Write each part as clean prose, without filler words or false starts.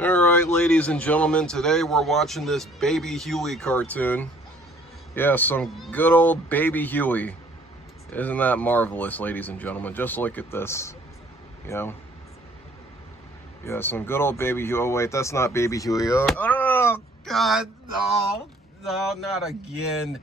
All right, ladies and gentlemen, today we're watching this Baby Huey cartoon. Yeah, some good old Baby Huey. Isn't that marvelous, ladies and gentlemen? Just look at this, you know? Yeah, some good old Baby Huey. Oh, wait, that's not Baby Huey. Oh God, no, not again.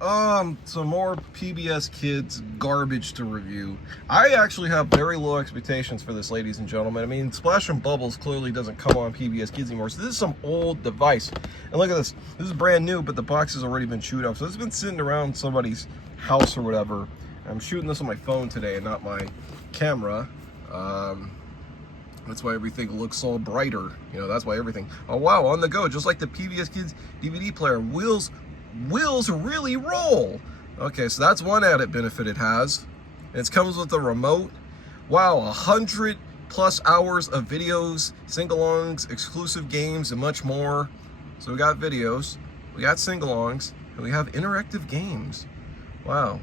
Some more PBS Kids garbage to review. I actually have very low expectations for this, ladies and gentlemen. I mean, Splash and Bubbles clearly doesn't come on PBS Kids anymore. So this is some old device. And look at this. This is brand new, but the box has already been chewed up. So it's been sitting around somebody's house or whatever. I'm shooting this on my phone today and not my camera. That's why everything looks all brighter. You know, that's why everything. Oh, wow, on the go. Just like the PBS Kids DVD player. Wheels really roll. Okay, so that's one added benefit it has. It comes with a remote. Wow, 100+ hours of videos, sing-alongs, exclusive games, and much more. So we got videos, we got sing-alongs, and we have interactive games. Wow.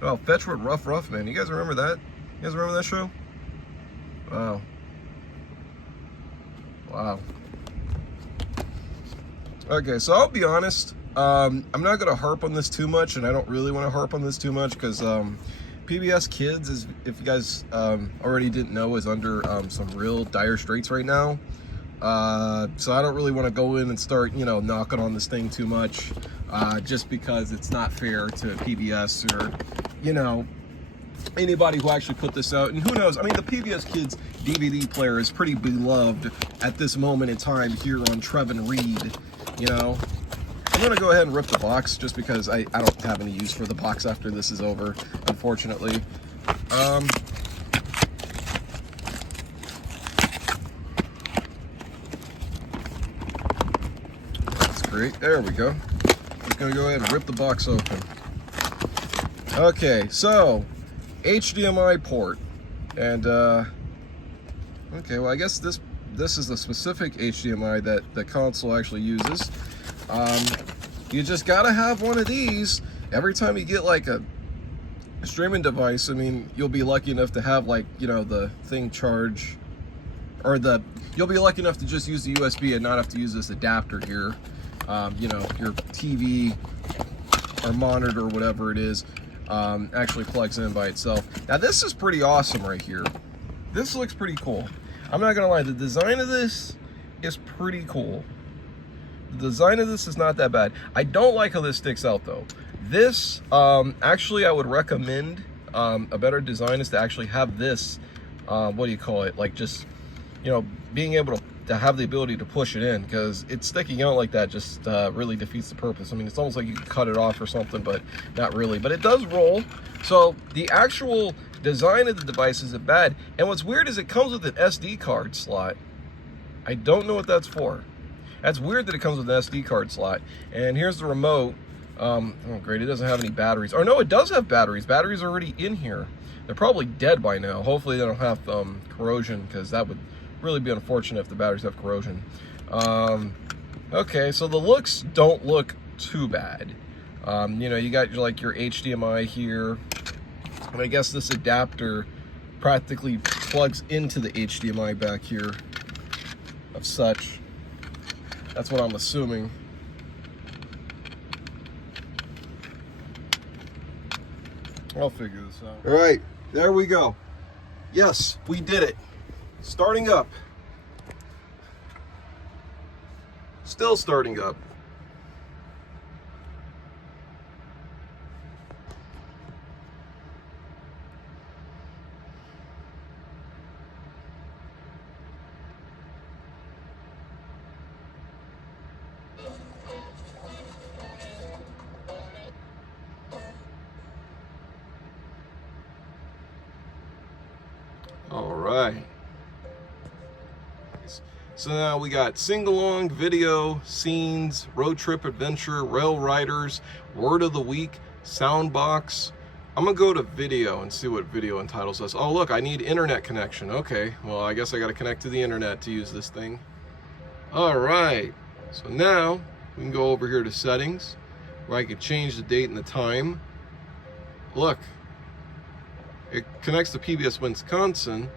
Oh, Fetch with Rough, man. You guys remember that? You guys remember that show? Wow. Wow. Okay, so I'll be honest, I'm not going to harp on this too much, and I don't really want to harp on this too much, because PBS Kids, is, if you guys already didn't know, is under some real dire straits right now. So I don't really want to go in and start, you know, knocking on this thing too much, just because it's not fair to PBS or, you know, anybody who actually put this out. And who knows, I mean, the PBS Kids DVD player is pretty beloved at this moment in time here on Trevin Reed. You know, I'm going to go ahead and rip the box just because I don't have any use for the box after this is over, unfortunately. That's great. There we go. Just going to go ahead and rip the box open. Okay, so HDMI port. And, okay, well, I guess this is the specific HDMI that the console actually uses. You just gotta have one of these. Every time you get like a streaming device, I mean, you'll be lucky enough to have, like, you know, the thing charge, or you'll be lucky enough to just use the USB and not have to use this adapter here. You know, your TV or monitor or whatever it is actually plugs in by itself. Now this is pretty awesome right here. This looks pretty cool. I'm not gonna lie, the design of this is pretty cool. The design of this is not that bad. I don't like how this sticks out though. This, actually I would recommend a better design is to actually have this, what do you call it? Like just, you know, being able to have the ability to push it in, because it's sticking out like that just really defeats the purpose. I mean, it's almost like you could cut it off or something, but not really. But it does roll. So the actual design of the device isn't bad. And what's weird is it comes with an SD card slot. I don't know what that's for. That's weird that it comes with an SD card slot. And here's the remote. Oh great, it doesn't have any batteries. Or no, it does have batteries. Batteries are already in here. They're probably dead by now. Hopefully they don't have corrosion, because that would really be unfortunate if the batteries have corrosion. Okay, so the looks don't look too bad. You know, you got like your HDMI here. And I guess this adapter practically plugs into the HDMI back here of such. That's what I'm assuming. I'll figure this out. All right, there we go. Yes, we did it. Starting up. Still starting up. All right. So now we got sing-along, video, scenes, road trip adventure, rail riders, word of the week, sound box. I'm gonna go to video and see what video entitles us. Oh look, I need internet connection. Okay, well I guess I gotta connect to the internet to use this thing. All right, so now we can go over here to settings, where I can change the date and the time. Look, it connects to PBS Wisconsin,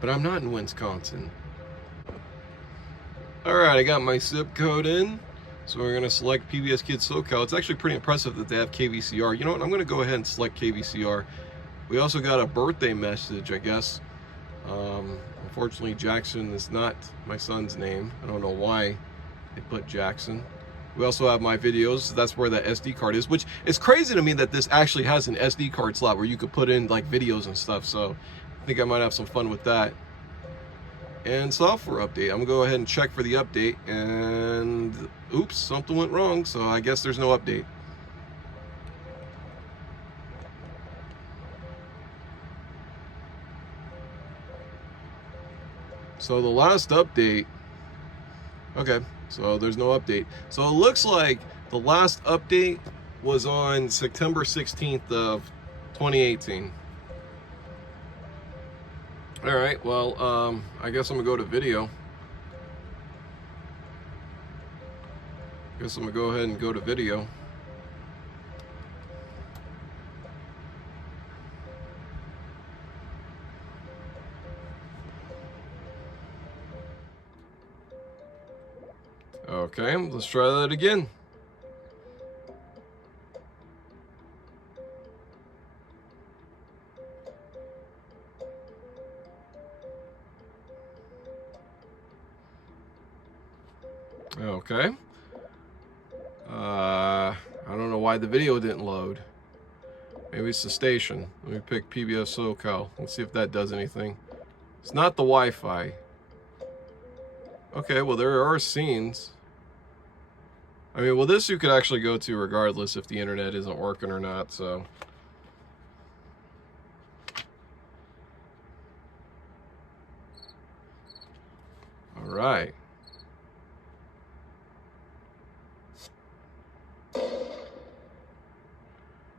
but I'm not in Wisconsin. Alright, I got my zip code in. So we're going to select PBS Kids SoCal. It's actually pretty impressive that they have KVCR. You know what? I'm going to go ahead and select KVCR. We also got a birthday message, I guess. Unfortunately, Jackson is not my son's name. I don't know why they put Jackson. We also have my videos. That's where that SD card is, which is crazy to me that this actually has an SD card slot where you could put in like videos and stuff. So I think I might have some fun with that. And software update. I'm gonna go ahead and check for the update, and oops, something went wrong, so I guess there's no update. So the last update, okay, so there's no update. So it looks like the last update was on September 16th of 2018. All right, well, I guess I'm gonna go to video. Guess I'm gonna go ahead and go to video. Okay, let's try that again. Okay. I don't know why the video didn't load. Maybe it's the station. Let me pick PBS SoCal. Let's see if that does anything. It's not the Wi-Fi. Okay, well there are scenes. I mean, well this you could actually go to regardless if the internet isn't working or not, so. All right.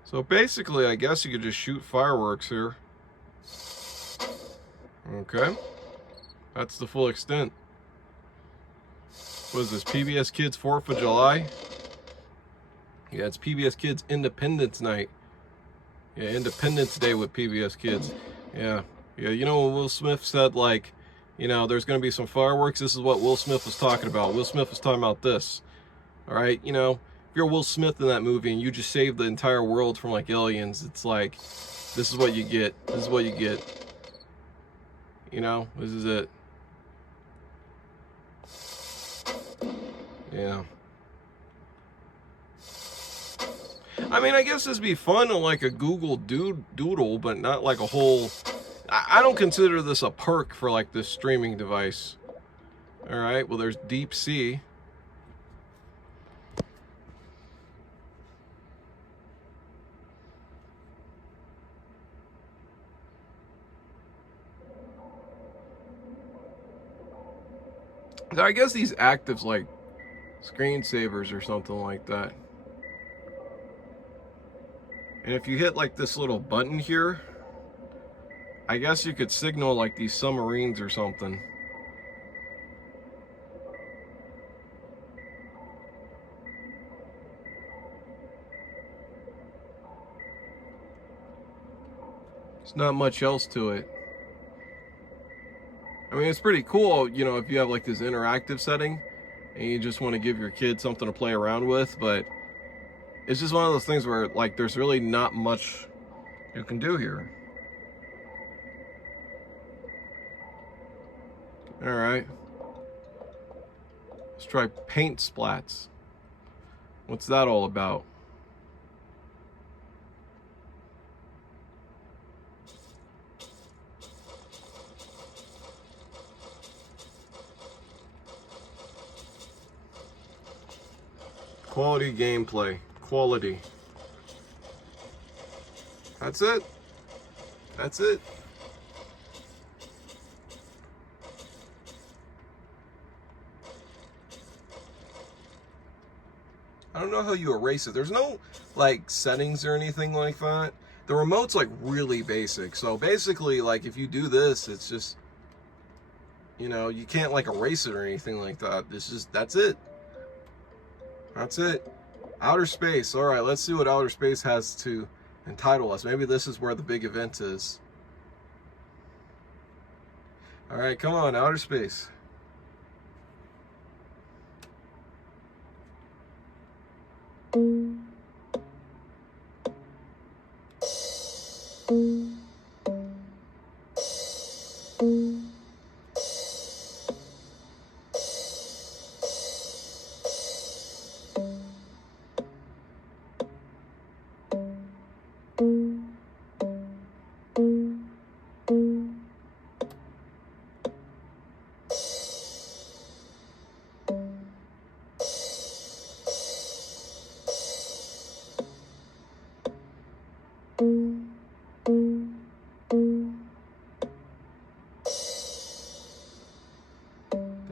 So basically, I guess you could just shoot fireworks here. Okay. That's the full extent. What is this, PBS Kids 4th of July? Yeah, it's PBS Kids Independence Night. Yeah, Independence Day with PBS Kids. Yeah, you know when Will Smith said, like, you know, there's going to be some fireworks, this is what Will Smith was talking about. Will Smith was talking about this. All right, you know, if you're Will Smith in that movie and you just saved the entire world from, like, aliens, it's like, this is what you get. This is what you get. You know, this is it. Yeah. I mean, I guess this would be fun on like a Google Doodle, but not like a whole... I don't consider this a perk for like this streaming device. All right, well, there's Deep Sea. I guess these actives like screensavers or something like that. And if you hit like this little button here, I guess you could signal like these submarines or something. There's not much else to it. I mean, it's pretty cool, you know, if you have like this interactive setting and you just want to give your kid something to play around with, but it's just one of those things where like there's really not much you can do here. All right. Let's try paint splats. What's that all about? Quality gameplay. Quality. That's it. That's it. I don't know how you erase it. There's no like settings or anything like that. The remote's like really basic. So basically, like if you do this, it's just, you know, you can't like erase it or anything like that. It's just, that's it. That's it. Outer space. All right, let's see what outer space has to entitle us. Maybe this is where the big event is. All right, come on, outer space.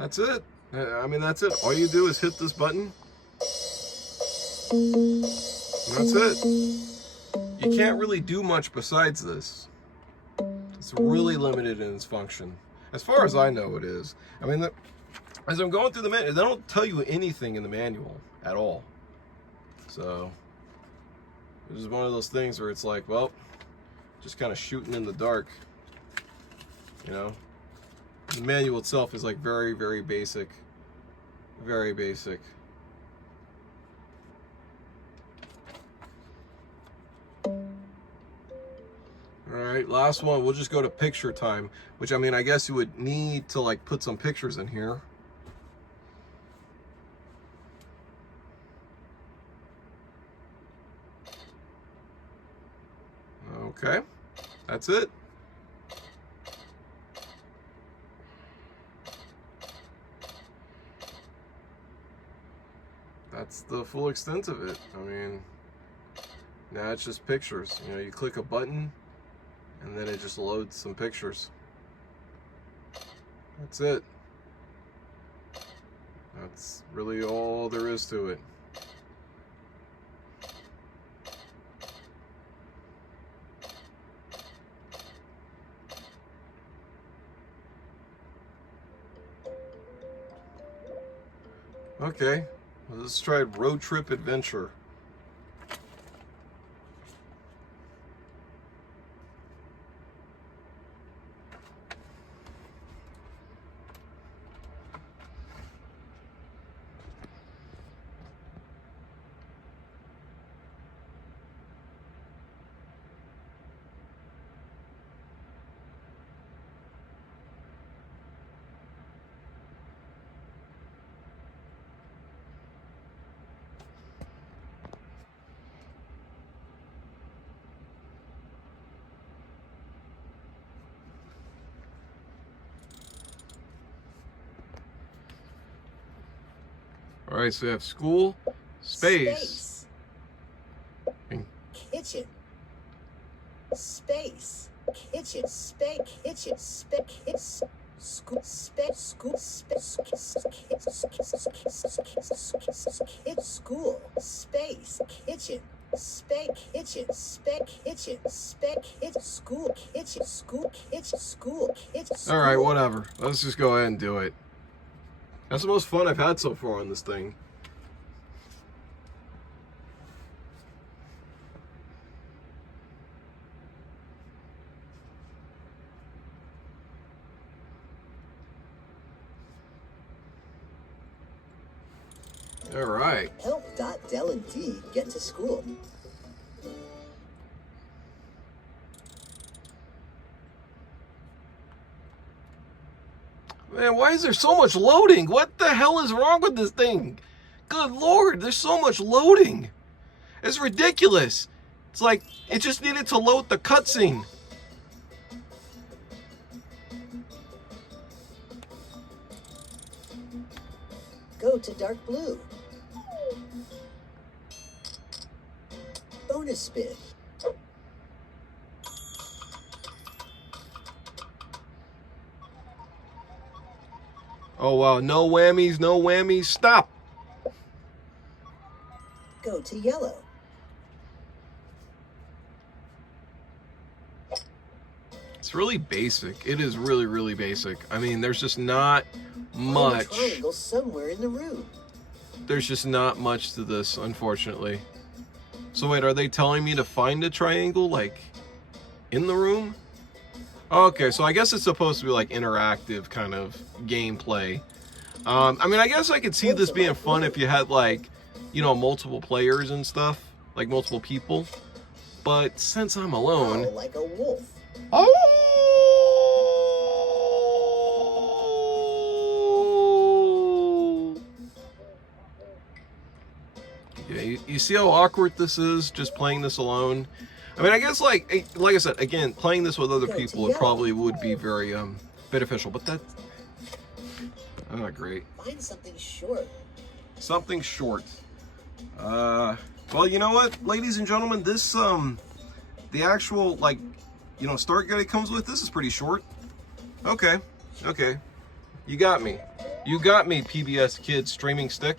That's it. I mean, that's it. All you do is hit this button. And that's it. You can't really do much besides this. It's really limited in its function. As far as I know, it is. I mean, as I'm going through the manual, they don't tell you anything in the manual at all. So, it's just one of those things where it's like, well, just kind of shooting in the dark. You know? The manual itself is like very, very basic. Very basic. Alright, last one. We'll just go to picture time. Which, I mean, I guess you would need to, like, put some pictures in here. Okay. That's it. That's the full extent of it. I mean, now it's just pictures. You know, you click a button, and then it just loads some pictures. That's it. That's really all there is to it. Okay, let's try Road Trip Adventure. All right, so we have school, space. Kitchen. Space. Kitchen. Space. Kitchen. Space. School. Space. School. Space. School. Space. Kitchen. Space. Kitchen. Space. Kitchen. Space. Kitchen. School. Kitchen. School. Kitchen. School. Kitchen. All right, whatever. Let's just go ahead and do it. That's the most fun I've had so far on this thing. All right. Help Del and D get to school. Man, why is there so much loading? What the hell is wrong with this thing? Good Lord, there's so much loading. It's ridiculous. It's like it just needed to load the cutscene. Go to dark blue. Bonus spin. Oh wow, no whammies, no whammies, stop. Go to yellow. It's really basic. It is really, really basic. I mean, there's just not much. Find a triangle somewhere in the room. There's just not much to this, unfortunately. So wait, are they telling me to find a triangle, like, in the room? Okay, so I guess it's supposed to be like interactive kind of gameplay. I mean, I guess I could see this being fun if you had like, you know, multiple players and stuff, like multiple people. But since I'm alone, like a wolf. Oh! Yeah, you see how awkward this is, just playing this alone? I mean, I guess like I said, again, playing this with other people, it probably would be very beneficial, but that's not great. Find something short. Something short. Well, you know what, ladies and gentlemen, this the actual, like, you know, start guide it comes with, this is pretty short. Okay, you got me. You got me, PBS Kids streaming stick.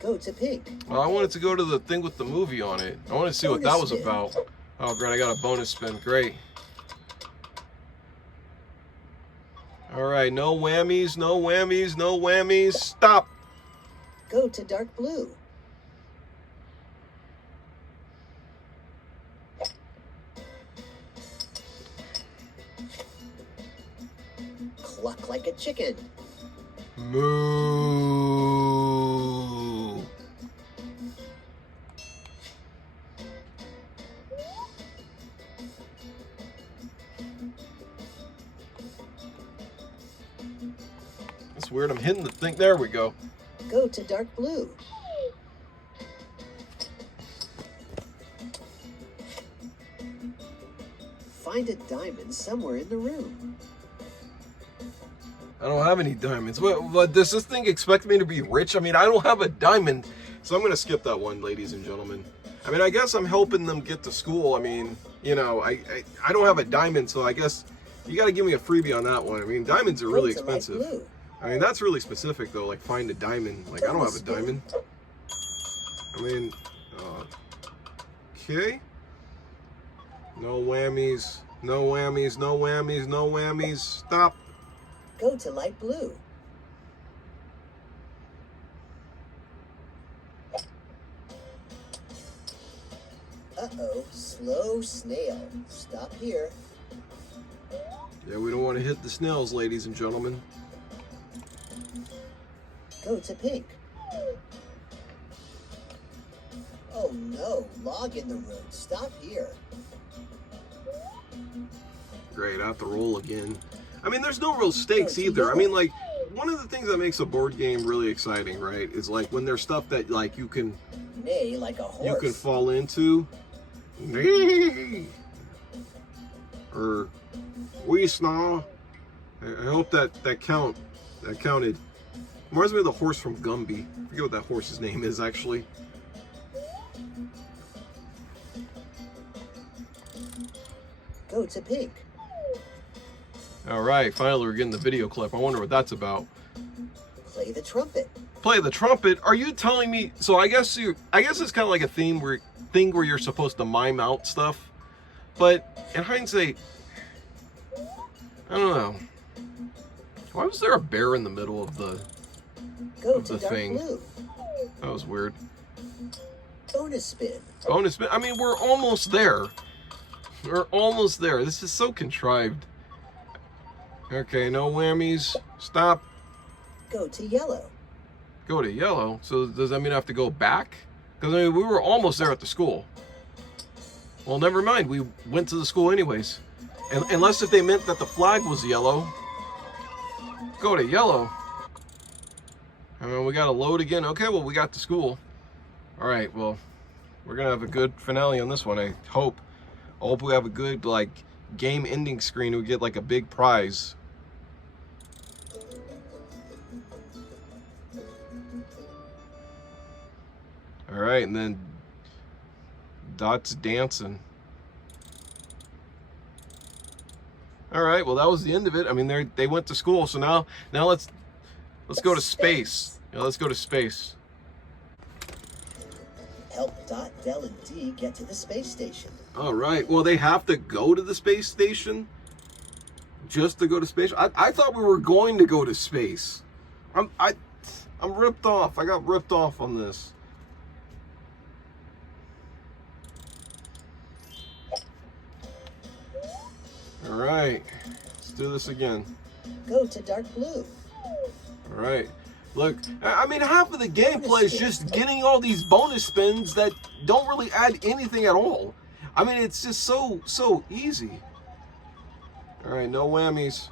Go to pink. Well, I wanted to go to the thing with the movie on it. I wanted to see what that was Bonus spin. about. Oh, great, I got a bonus spin. Great. All right, no whammies, no whammies, no whammies. Stop. Go to dark blue. Cluck like a chicken. Moo. That's weird. I'm hitting the thing. There we go. Go to dark blue. Find a diamond somewhere in the room. I don't have any diamonds. But does this thing expect me to be rich? I mean, I don't have a diamond. So I'm going to skip that one, ladies and gentlemen. I mean, I guess I'm helping them get to school. I mean, you know, I don't have a diamond, so I guess you got to give me a freebie on that one. I mean, diamonds are really Go to light expensive. blue. I mean, that's really specific, though. Like, find a diamond. Like, I don't have a diamond. I mean, okay. No whammies. No whammies. No whammies. No whammies. Stop. Go to light blue. Uh-oh, slow snail. Stop here. Yeah, we don't want to hit the snails, ladies and gentlemen. Go to pink. Oh no, log in the room. Stop here. Great, I have to roll again. I mean, there's no real stakes either. I mean, like, one of the things that makes a board game really exciting, right, is like when there's stuff that like you can Neigh like a horse. you can fall into. Neigh. Or wee snaw. I hope that counted. Reminds me of the horse from Gumby. I forget what that horse's name is actually. Go to pink. All right, finally we're getting the video clip. I wonder what that's about. Play the trumpet. Play the trumpet? Are you telling me? So I guess it's kind of like a thing where you're supposed to mime out stuff. But in hindsight, I don't know. Why was there a bear in the middle of the Go to dark thing? blue. That was weird. Bonus spin. Bonus spin. I mean, we're almost there. We're almost there. This is so contrived. Okay, no whammies. Stop. Go to yellow. Go to yellow. So does that mean I have to go back? Because I mean, we were almost there at the school. Well, never mind. We went to the school anyways. And unless if they meant that the flag was yellow. Go to yellow. I mean, we got to load again. Okay, well, we got to school. All right, well, we're going to have a good finale on this one, I hope. I hope we have a good, like, game ending screen. We get, like, a big prize. All right, and then Dot's dancing. All right, well, that was the end of it. I mean, they went to school, so now let's go to space. Yeah, let's go to space. Help Dot, Del, and D get to the space station. All right. Well, they have to go to the space station just to go to space. I thought we were going to go to space. I'm ripped off. I got ripped off on this. All right. Let's do this again. Go to dark blue. All right. Look, I mean, half of the gameplay is just getting all these bonus spins that don't really add anything at all. I mean, it's just so easy. All right, no whammies.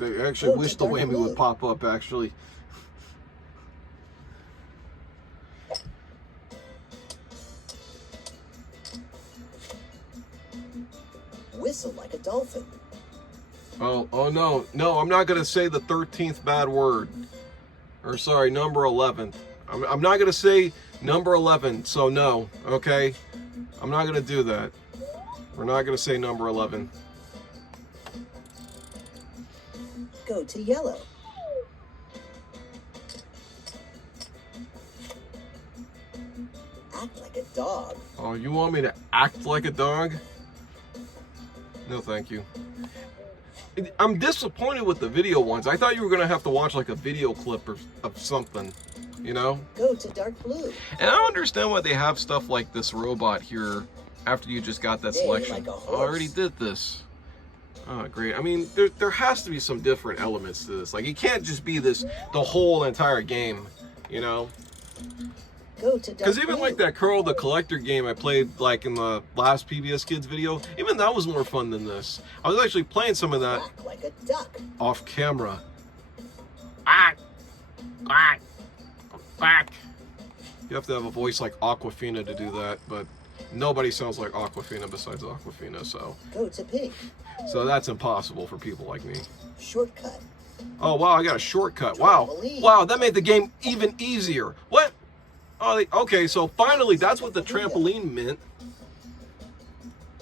I actually wish the whammy would pop up, actually. Whistle like a dolphin. Oh no, I'm not gonna say the 13th bad word. Or sorry, number 11. I'm not gonna say number 11, so no, okay? I'm not gonna do that. We're not gonna say number 11. Go to yellow. Act like a dog. Oh, you want me to act like a dog? No, thank you. I'm disappointed with the video ones. I thought you were going to have to watch like a video clip of something, you know? Go to dark blue. And I don't understand why they have stuff like this robot here after you just got that selection. Like a I horse. already did this. Oh, great. I mean, there has to be some different elements to this. Like, it can't just be the whole entire game, you know? Go to dark Because even blue. like that Curl the Collector game I played like in the last PBS Kids video, even that was more fun than this. I was actually playing some of that Quack like a duck. off camera. Quack, quack, quack. You have to have a voice like Aquafina to do that, but nobody sounds like Aquafina besides Aquafina, so Go to pink. that's impossible for people like me. Shortcut. Oh wow, I got a shortcut. Wow, Trampoline. wow, that made the game even easier. What? Oh, okay, so finally, that's what the trampoline meant.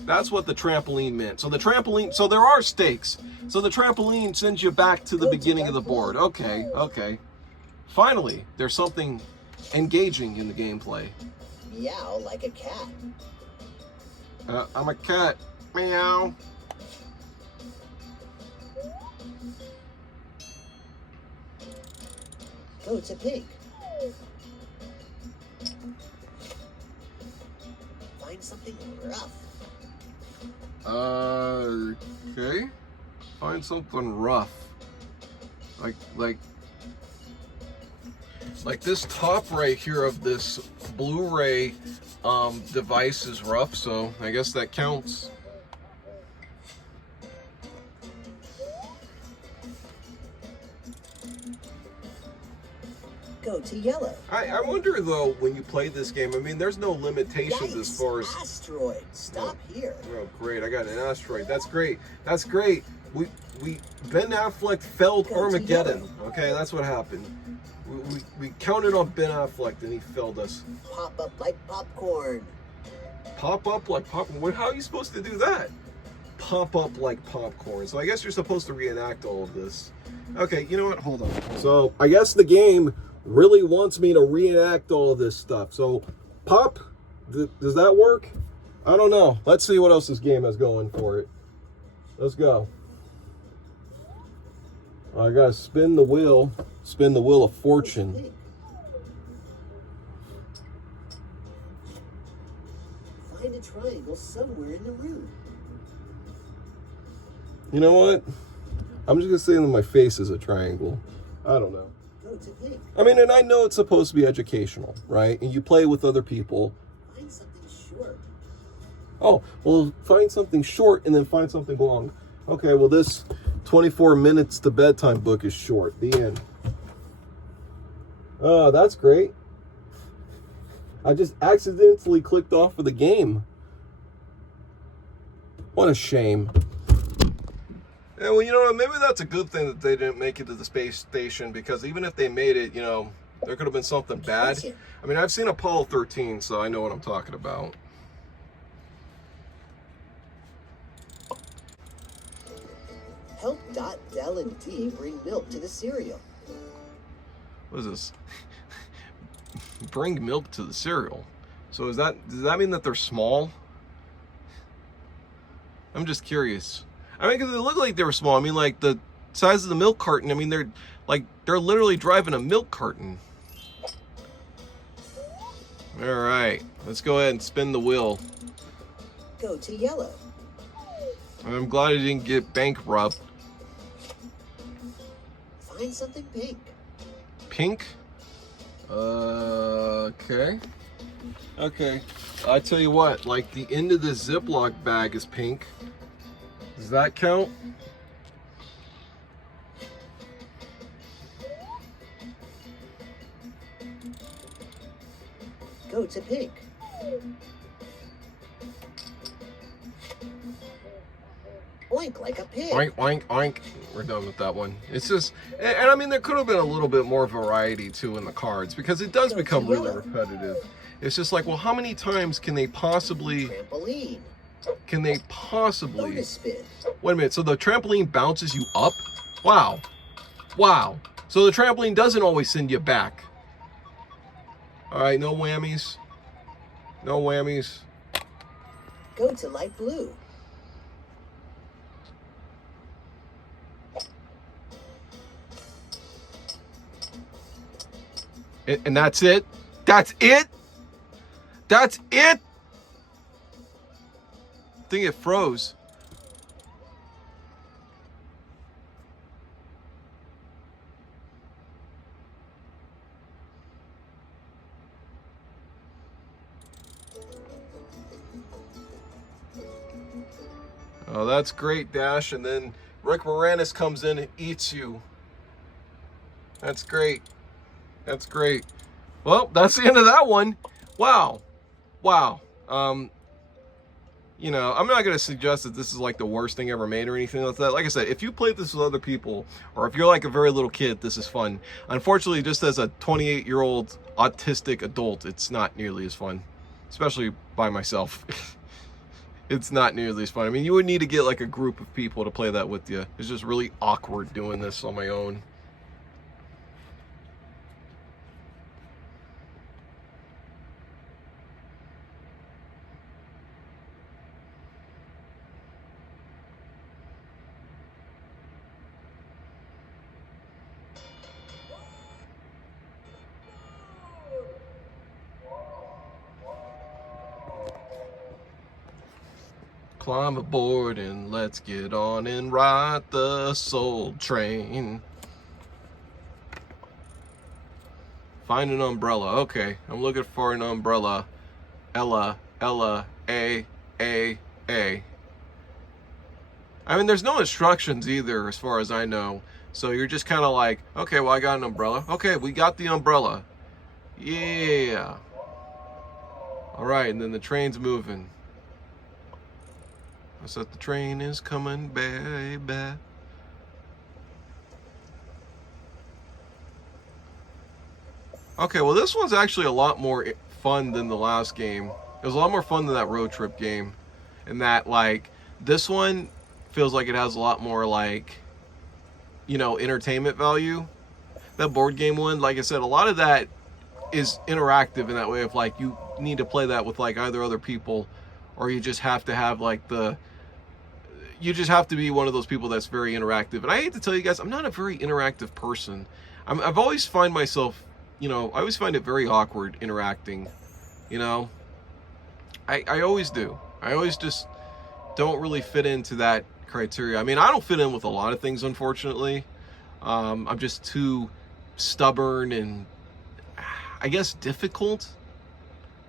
That's what the trampoline meant. So the trampoline, so there are stakes. So the trampoline sends you back to the beginning of the board. Okay, okay. Finally, there's something engaging in the gameplay. Meow like a cat. I'm a cat. Meow. Go to pink. Find something rough. Okay. Find something rough. Like this top right here of this Blu-ray device is rough, so I guess that counts. Go to yellow. I wonder though, when you play this game, I mean, there's no limitations as Yikes, far as. asteroid. Stop here. Oh, great! I got an asteroid. That's great. That's great. We Ben Affleck felled Go to Armageddon. yellow. Okay, that's what happened. We counted on Ben Affleck and he felled us. Pop up like popcorn. Pop up like popcorn. How are you supposed to do that? Pop up like popcorn. So I guess you're supposed to reenact all of this. Okay, you know what? Hold on. So I guess the game really wants me to reenact all of this stuff. So pop, does that work? I don't know. Let's see what else this game has going for it. Let's go. I gotta spin the wheel of fortune. Pink. Find a triangle somewhere in the room. You know what? I'm just gonna say that my face is a triangle. I don't know. Go to pink. I mean, and I know it's supposed to be educational, right? And you play with other people. Find something short. Oh, well, find something short and then find something long. Okay, well, this 24 minutes to bedtime book is short. The end. Oh, that's great. I just accidentally clicked off of the game. What a shame. Yeah, well, you know what? Maybe that's a good thing that they didn't make it to the space station, because even if they made it, you know, there could have been something bad. I mean, I've seen Apollo 13, so I know what I'm talking about. Help Dot, Del, and D bring milk to the cereal. What is this? Bring milk to the cereal. So does that mean that they're small? I'm just curious. I mean, because they look like they were small. I mean, like the size of the milk carton. I mean, they're literally driving a milk carton. All right, let's go ahead and spin the wheel. Go to yellow. I'm glad I didn't get bankrupt. Find something pink. Pink? Okay. Okay. I tell you what, like the end of the Ziploc bag is pink. Does that count? Go to pink. Oink like a pig. Oink, oink, oink. We're done with that one. It's just, and I mean, there could have been a little bit more variety too in the cards, because it does become really repetitive. It's just like, well, how many times can they possibly, Trampoline. can they possibly, Lotus spin. wait a minute, so the trampoline bounces you up? Wow. Wow. So the trampoline doesn't always send you back. All right, no whammies. No whammies. Go to light blue. And that's it? That's it? That's it? I think it froze. Oh, that's great, Dash. And then Rick Moranis comes in and eats you. That's great. That's great. Well, that's the end of that one. Wow. Wow. You know, I'm not going to suggest that this is like the worst thing ever made or anything like that. Like I said, if you play this with other people, or if you're like a very little kid, this is fun. Unfortunately, just as a 28-year-old autistic adult, it's not nearly as fun, especially by myself. It's not nearly as fun. I mean, you would need to get like a group of people to play that with you. It's just really awkward doing this on my own. Climb aboard and let's get on and ride the soul train. Find an umbrella. Okay, I'm looking for an umbrella. Ella, A. I mean, there's no instructions either, as far as I know. So you're just kind of like, okay, well, I got an umbrella. Okay, we got the umbrella. Yeah. All right, and then the train's moving. I said the train is coming, baby. Okay, well, this one's actually a lot more fun than the last game. It was a lot more fun than that road trip game. And that, like, this one feels like it has a lot more, like, you know, entertainment value. That board game one, like I said, a lot of that is interactive in that way of, like, you need to play that with, like, either other people, or you just have to have, like, you just have to be one of those people that's very interactive. And I hate to tell you guys, I'm not a very interactive person. I've always find myself, you know, I always find it very awkward interacting, you know. I always do. I always just don't really fit into that criteria. I mean, I don't fit in with a lot of things, unfortunately. I'm just too stubborn and, I guess, difficult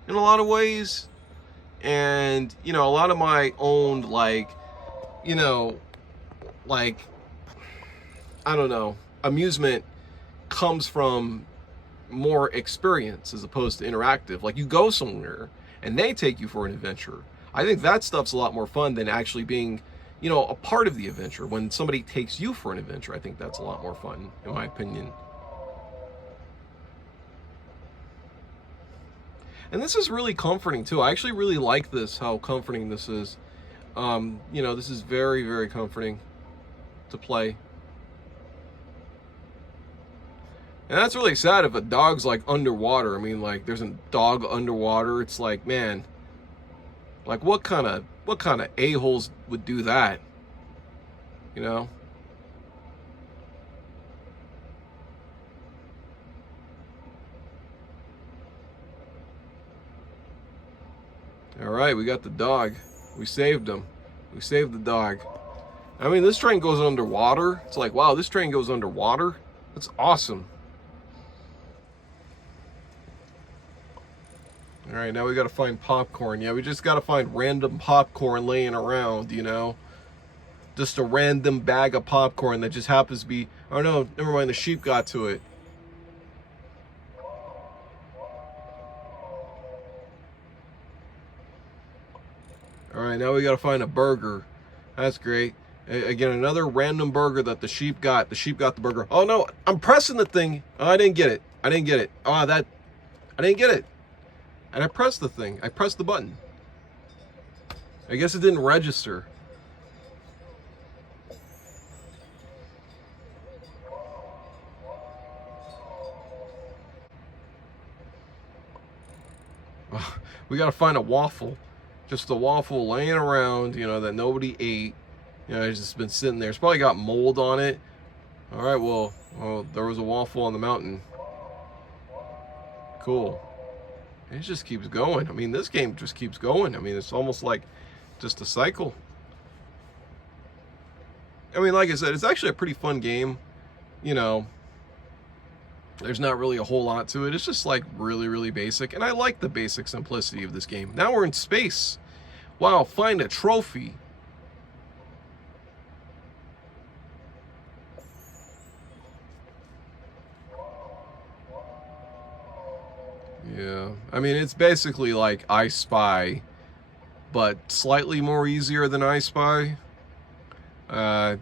in a lot of ways. And, you know, a lot of my own, like, you know, like, I don't know, amusement comes from more experience as opposed to interactive. Like, you go somewhere and they take you for an adventure. I think that stuff's a lot more fun than actually being, you know, a part of the adventure. When somebody takes you for an adventure, I think that's a lot more fun, in my opinion. And this is really comforting too. I actually really like this, how comforting this is. You know, this is very, very comforting to play. And that's really sad if a dog's like underwater. I mean, like, there's a dog underwater. It's like, man, like, what kind of a-holes would do that? You know? All right, we got the dog. We saved him. We saved the dog. I mean, this train goes underwater. It's like, wow, this train goes underwater. That's awesome. All right, now we got to find popcorn. Yeah, we just got to find random popcorn laying around, you know? Just a random bag of popcorn that just happens to be... Oh, no, never mind. The sheep got to it. All right, now we got to find a burger. That's great. Again, another random burger that the sheep got. The sheep got the burger. Oh, no, I'm pressing the thing. Oh, I didn't get it. I didn't get it. Oh, I didn't get it. And I pressed the thing. I pressed the button. I guess it didn't register. We got to find a waffle. Just a waffle laying around, you know, that nobody ate. You know, it's just been sitting there. It's probably got mold on it. All right, well, there was a waffle on the mountain. Cool. It just keeps going. I mean, this game just keeps going. I mean, it's almost like just a cycle. I mean, like I said, it's actually a pretty fun game. You know, there's not really a whole lot to it. It's just like really, really basic. And I like the basic simplicity of this game. Now we're in space. Wow, find a trophy. Yeah, I mean, it's basically like I Spy, but slightly more easier than I Spy. I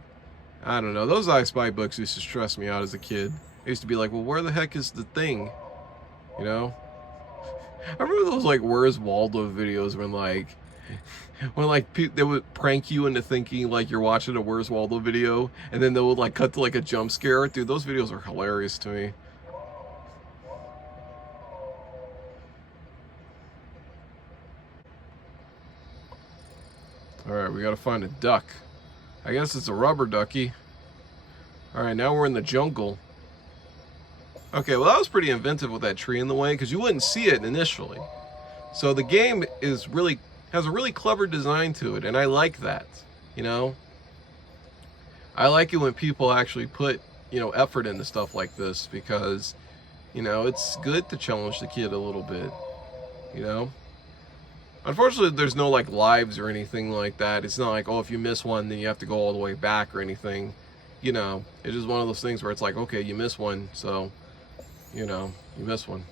don't know. Those I Spy books used to stress me out as a kid. I used to be like, well, where the heck is the thing? You know? I remember those like Where's Waldo videos when they would prank you into thinking like you're watching a Where's Waldo video, and then they would like cut to like a jump scare. Dude, those videos are hilarious to me. All right, we gotta find a duck. I guess it's a rubber ducky. All right, now we're in the jungle. Okay, well that was pretty inventive with that tree in the way, because you wouldn't see it initially. So the game has a really clever design to it, and I like that. You know, I like it when people actually put, you know, effort into stuff like this, because, you know, it's good to challenge the kid a little bit. You know, unfortunately, there's no like lives or anything like that. It's not like, oh, if you miss one, then you have to go all the way back or anything. You know, it's just one of those things where it's like, okay, you miss one, so, you know, you miss one.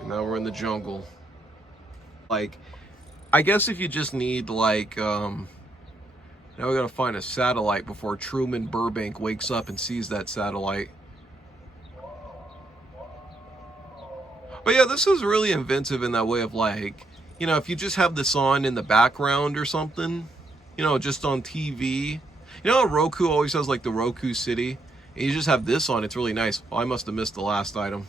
And now we're in the jungle. Like, I guess if you just need like, now we gotta find a satellite before Truman Burbank wakes up and sees that satellite. But yeah, this is really inventive in that way of like, you know, if you just have this on in the background or something, you know, just on TV. You know how Roku always has like the Roku City? And you just have this on, it's really nice. Oh, I must have missed the last item.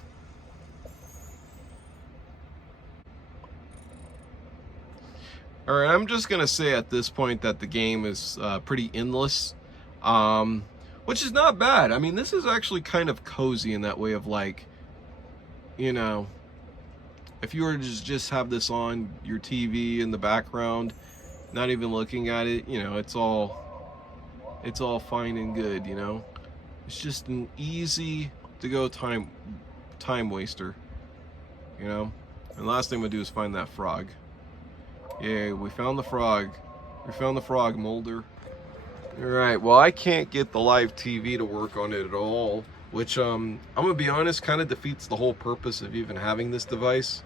All right, I'm just gonna say at this point that the game is pretty endless, which is not bad. I mean, this is actually kind of cozy in that way of like, you know, if you were to just have this on your TV in the background, not even looking at it, you know, it's all fine and good. You know, it's just an easy to go time waster. You know, and the last thing we do is find that frog. Yeah, we found the frog. We found the frog, Mulder. Alright, well I can't get the live TV to work on it at all, which I'm gonna be honest, kind of defeats the whole purpose of even having this device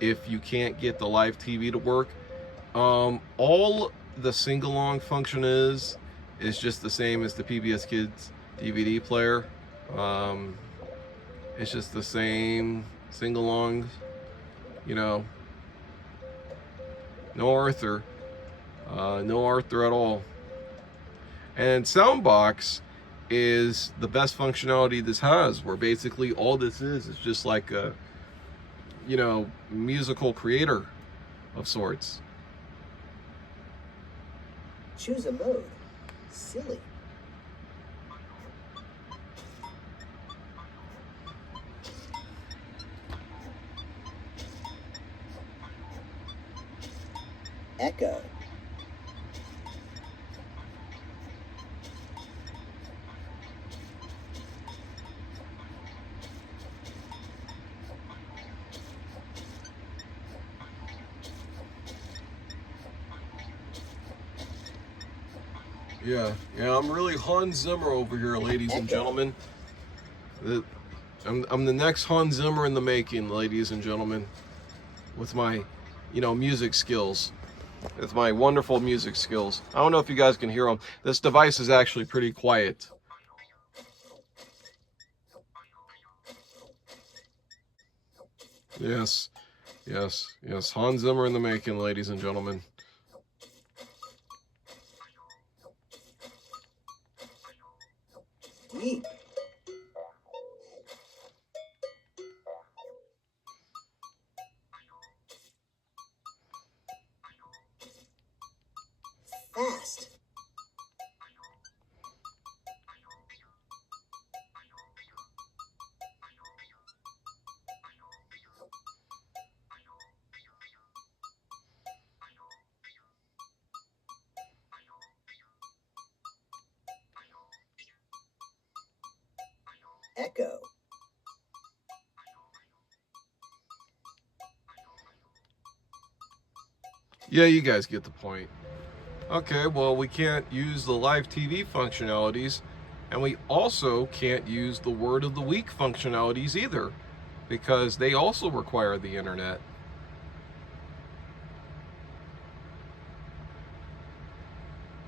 if you can't get the live TV to work. All the sing-along function is just the same as the PBS Kids DVD player. It's just the same sing-alongs, you know. No Arthur. No Arthur at all. And Soundbox is the best functionality this has, where basically all this is just like a, you know, musical creator of sorts. Choose a mode. Silly. Echo. Yeah, I'm really Hans Zimmer over here, ladies and gentlemen. I'm the next Hans Zimmer in the making, ladies and gentlemen, with my, you know, music skills. With my wonderful music skills. I don't know if you guys can hear them. This device is actually pretty quiet. Yes, Hans Zimmer in the making, ladies and gentlemen. Deep. Echo. Yeah, you guys get the point. Okay, well, we can't use the live TV functionalities, and we also can't use the word of the week functionalities either, because they also require the internet.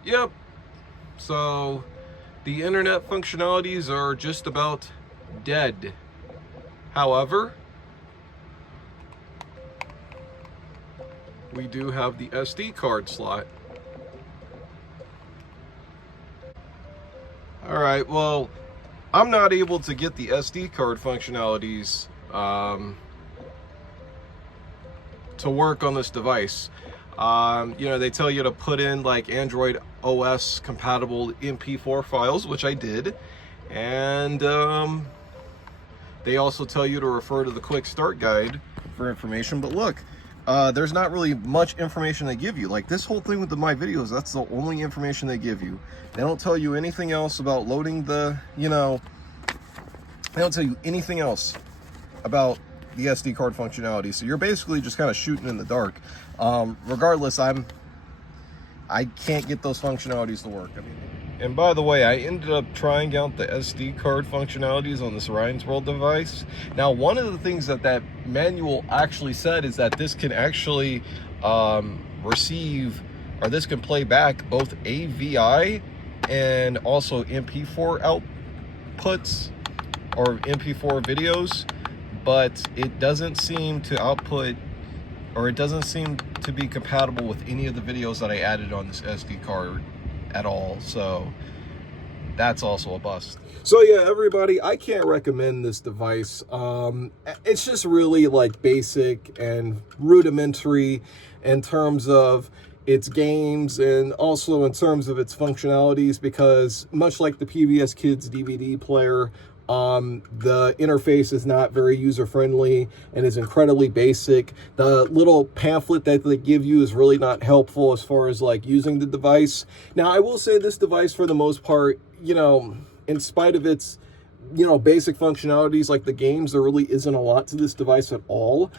Yep. So the internet functionalities are just about dead. However, we do have the SD card slot. All right, well, I'm not able to get the SD card functionalities to work on this device. You know, they tell you to put in like Android OS compatible MP4 files, which I did. And they also tell you to refer to the quick start guide for information. But look, there's not really much information they give you. Like this whole thing with my videos, that's the only information they give you. They don't tell you anything else about loading the, you know, they don't tell you anything else about the SD card functionality. So you're basically just kind of shooting in the dark. Regardless, I can't get those functionalities to work. I mean, and by the way, I ended up trying out the SD card functionalities on this Ryan's World device. Now, one of the things that that manual actually said is that this can actually receive, or this can play back both AVI and also MP4 outputs or MP4 videos, but it doesn't seem to output, or it doesn't seem to be compatible with any of the videos that I added on this SD card at all. So that's also a bust. So yeah, everybody, I can't recommend this device. It's just really like basic and rudimentary in terms of its games and also in terms of its functionalities, because much like the PBS Kids DVD player, the interface is not very user-friendly and is incredibly basic. The little pamphlet that they give you is really not helpful as far as like using the device. Now, I will say this device, for the most part, you know, in spite of its, you know, basic functionalities like the games, there really isn't a lot to this device at all.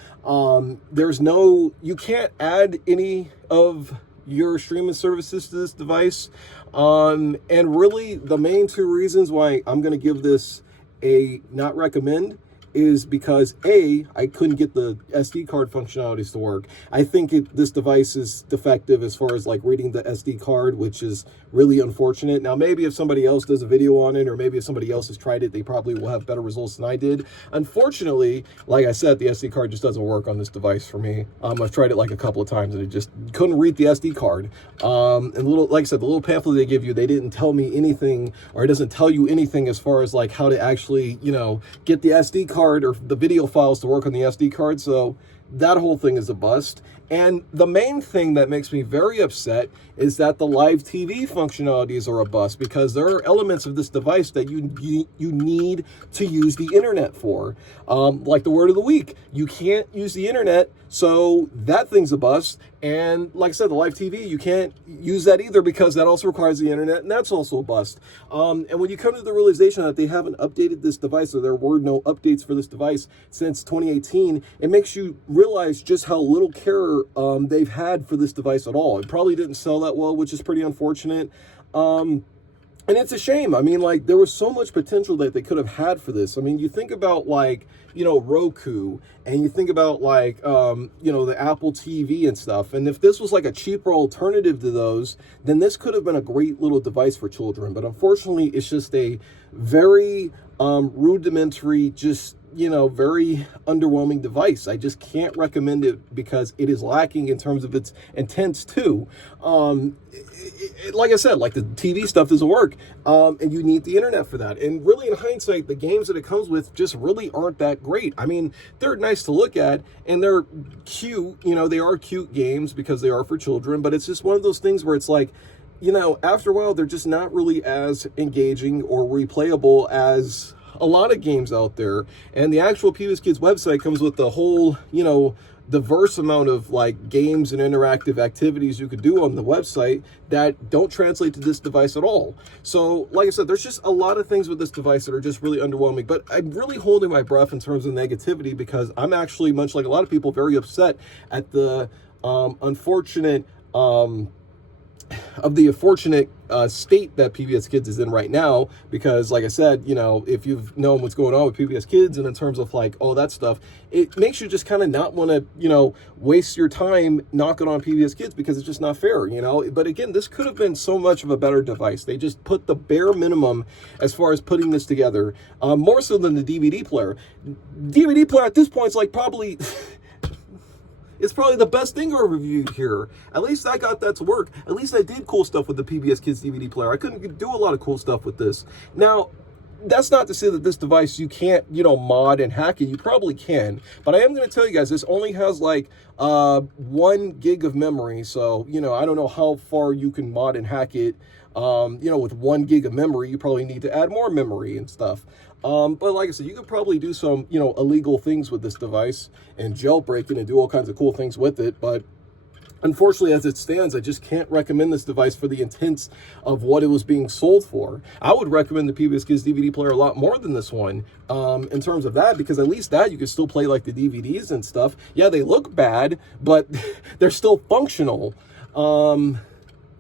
There's no, you can't add any of your streaming services to this device. And really the main two reasons why I'm going to give this a not recommend is because A, I couldn't get the SD card functionalities to work. I think this device is defective as far as like reading the SD card, which is really unfortunate. Now, maybe if somebody else does a video on it, or maybe if somebody else has tried it, they probably will have better results than I did. Unfortunately, like I said, the SD card just doesn't work on this device for me. I've tried it like a couple of times and it just couldn't read the SD card. And like I said, the little pamphlet they give you, they didn't tell me anything, or it doesn't tell you anything as far as like how to actually, you know, get the SD card or the video files to work on the SD card. So that whole thing is a bust. And the main thing that makes me very upset is that the live TV functionalities are a bust, because there are elements of this device that you need to use the internet for. Like the word of the week, you can't use the internet, so that thing's a bust. And like I said, the live TV, you can't use that either, because that also requires the internet, and that's also a bust. And when you come to the realization that they haven't updated this device, or there were no updates for this device since 2018, it makes you realize just how little care they've had for this device at all. It probably didn't sell that well, which is pretty unfortunate. And it's a shame. I mean, like, there was so much potential that they could have had for this. I mean, you think about, like, you know, Roku, and you think about, like, you know, the Apple TV and stuff. And if this was, like, a cheaper alternative to those, then this could have been a great little device for children. But unfortunately, it's just a very rudimentary, just, you know, very underwhelming device. I just can't recommend it because it is lacking in terms of its intents too. Like I said, like the TV stuff doesn't work, and you need the internet for that. And really, in hindsight, the games that it comes with just really aren't that great. I mean, they're nice to look at and they're cute. You know, they are cute games because they are for children, but it's just one of those things where it's like, you know, after a while, they're just not really as engaging or replayable as a lot of games out there. And the actual PBS Kids website comes with the whole, you know, diverse amount of like games and interactive activities you could do on the website that don't translate to this device at all. So like I said, there's just a lot of things with this device that are just really underwhelming, but I'm really holding my breath in terms of negativity because I'm actually, much like a lot of people, very upset at the unfortunate state that PBS Kids is in right now, because like I said, you know, if you've known what's going on with PBS Kids and in terms of like all that stuff, it makes you just kind of not want to, you know, waste your time knocking on PBS Kids because it's just not fair, you know. But again, this could have been so much of a better device. They just put the bare minimum as far as putting this together, more so than the DVD player. DVD player at this point is like probably it's probably the best thing I reviewed here. At least I got that to work. At least I did cool stuff with the PBS Kids DVD player. I couldn't do a lot of cool stuff with this. Now, that's not to say that this device, you can't, you know, mod and hack it. You probably can. But I am going to tell you guys, this only has like 1 gig of memory. So, you know, I don't know how far you can mod and hack it. You know, with 1 gig of memory, you probably need to add more memory and stuff. But like I said, you could probably do some, you know, illegal things with this device and jailbreak it and do all kinds of cool things with it. But unfortunately, as it stands, I just can't recommend this device for the intents of what it was being sold for. I would recommend the PBS Kids DVD player a lot more than this one, in terms of that, because at least that you can still play like the DVDs and stuff. Yeah, they look bad, but they're still functional.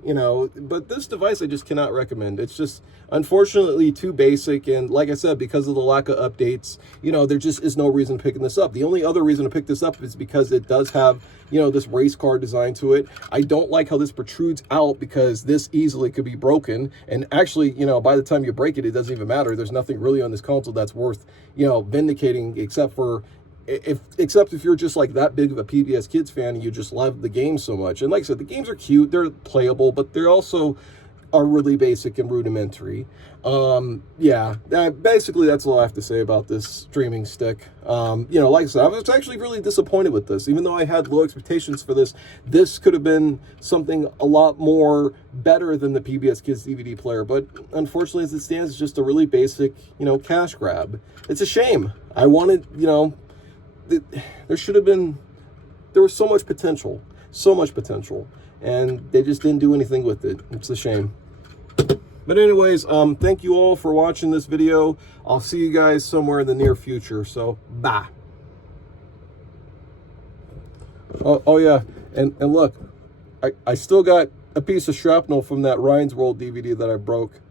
You know, but this device I just cannot recommend. It's just unfortunately too basic, and like I said, because of the lack of updates, you know, there just is no reason picking this up. The only other reason to pick this up is because it does have, you know, this race car design to it. I don't like how this protrudes out, because this easily could be broken, and actually, you know, by the time you break it, it doesn't even matter. There's nothing really on this console that's worth, you know, vindicating, except if you're just like that big of a PBS Kids fan and you just love the game so much. And like I said, the games are cute, they're playable, but they're also are really basic and rudimentary. Yeah, basically that's all I have to say about this streaming stick. You know, like I said, I was actually really disappointed with this. Even though I had low expectations for this, this could have been something a lot more better than the PBS Kids DVD player. But unfortunately, as it stands, it's just a really basic, you know, cash grab. It's a shame. I wanted, you know, there should have been, there was so much potential, and they just didn't do anything with it. It's a shame. But anyways, thank you all for watching this video. I'll see you guys somewhere in the near future, so bye. Oh yeah, and look, I still got a piece of shrapnel from that Ryan's World DVD that I broke.